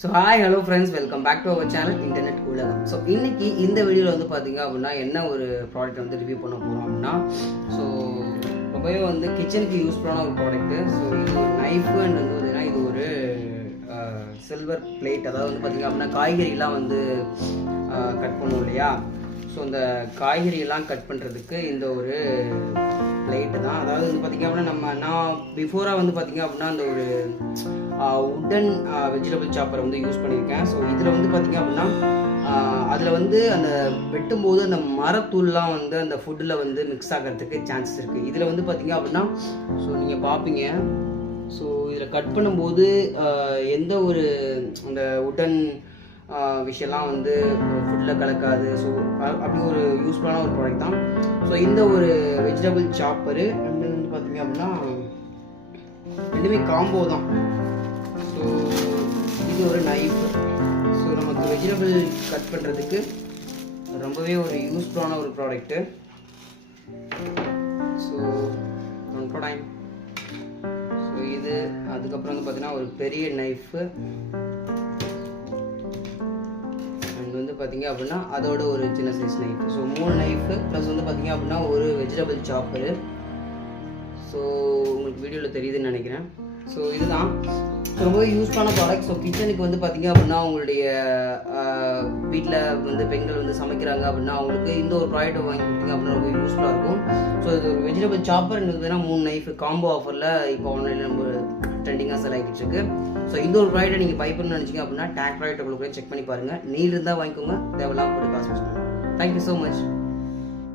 So hi hello friends, welcome back to our channel internet உலகம். So இன்னைக்கு இந்த வீடியோவில் வந்து பார்த்தீங்க அப்படின்னா என்ன ஒரு ப்ராடக்ட் வந்து ரிவ்யூ பண்ண போகிறோம் அப்படின்னா, ஸோ ரொம்பவே வந்து கிச்சனுக்கு யூஸ்ஃபுல்லான ஒரு ப்ராடக்ட்டு. ஸோ இது ஒரு நைஃபு அண்ட் வந்து பார்த்தீங்கன்னா இது ஒரு சில்வர் பிளேட். அதாவது வந்து பார்த்தீங்க அப்படின்னா காய்கறிலாம் வந்து கட் பண்ணுவோம் இல்லையா. ஸோ இந்த காய்கறியெல்லாம் கட் பண்ணுறதுக்கு இந்த ஒரு பிளேட்டு தான். அதாவது வந்து பார்த்திங்க அப்படின்னா நான் பிஃபோராக வந்து பார்த்திங்க அப்படின்னா அந்த ஒரு உட்டன் வெஜிடபிள் சாப்பரை வந்து யூஸ் பண்ணியிருக்கேன். ஸோ இதில் வந்து பார்த்திங்க அப்படின்னா அதில் வந்து அந்த வெட்டும்போது அந்த மரத்தூள்லாம் வந்து அந்த ஃபுட்டில் வந்து மிக்ஸ் ஆகிறதுக்கு சான்சஸ் இருக்குது. இதில் வந்து பார்த்திங்க அப்படின்னா ஸோ நீங்கள் பார்ப்பீங்க. ஸோ இதில் கட் பண்ணும்போது எந்த ஒரு அந்த உட்டன் விஷயம்லாம் வந்து ஃபுட்டில் கலக்காது. ஸோ அப்படி ஒரு யூஸ்ஃபுல்லான ஒரு ப்ராடக்ட் தான். ஸோ இந்த ஒரு வெஜிடபிள் சாப்பரு அண்ட் வந்து பார்த்திங்க அப்படின்னா ரெண்டுமே காம்போ தான். ஸோ இது ஒரு நைஃப். ஸோ நமக்கு வெஜிடபிள் கட் பண்ணுறதுக்கு ரொம்பவே ஒரு யூஸ்ஃபுல்லான ஒரு ப்ராடக்ட்டு. ஸோ டைம் ஸோ இது அதுக்கப்புறம் வந்து பார்த்திங்கன்னா ஒரு பெரிய நைஃபு வந்து பார்த்தீங்க அப்படின்னா அதோட ஒரு சின்ன size knife. So 3 knife plus வந்து பார்த்தீங்க அப்படின்னா ஒரு வெஜிடபிள் சாப்பரு. ஸோ உங்களுக்கு வீடியோவில் தெரியுதுன்னு நினைக்கிறேன். ஸோ இதுதான் ரொம்பவே யூஸ்ஃபுல்லான ப்ராடக்ட். ஸோ கிச்சனுக்கு வந்து பார்த்தீங்க அப்படின்னா உங்களுடைய வீட்டில் வந்து பெண்கள் வந்து சமைக்கிறாங்க அப்படின்னா அவங்களுக்கு இந்த ஒரு ப்ராடக்ட் வாங்கி கொடுத்தீங்க அப்படின்னா ரொம்ப யூஸ்ஃபுல்லாக இருக்கும். ஸோ இது ஒரு வெஜிடபிள் சாப்பர் இருந்ததுன்னா 3 நைஃப் காம்போ ஆஃபரில் இப்போ ஆன்லைனில் நம்ம ட்ரெண்டிங்காக செல் ஆகிட்டு இருக்கு. ஸோ இந்த ஒரு ப்ராடக்ட்டை நீங்கள் பை பண்ணணும்னு நினச்சிங்க அப்படின்னா டேக் ப்ராடக்ட் உங்களுக்கு செக் பண்ணி பாருங்கள். நீட் இருந்தால் வாங்கிக்கோங்க, தேவையில்லாமல் போட்டு காசு வச்சுக்கோங்க. Thank you so much.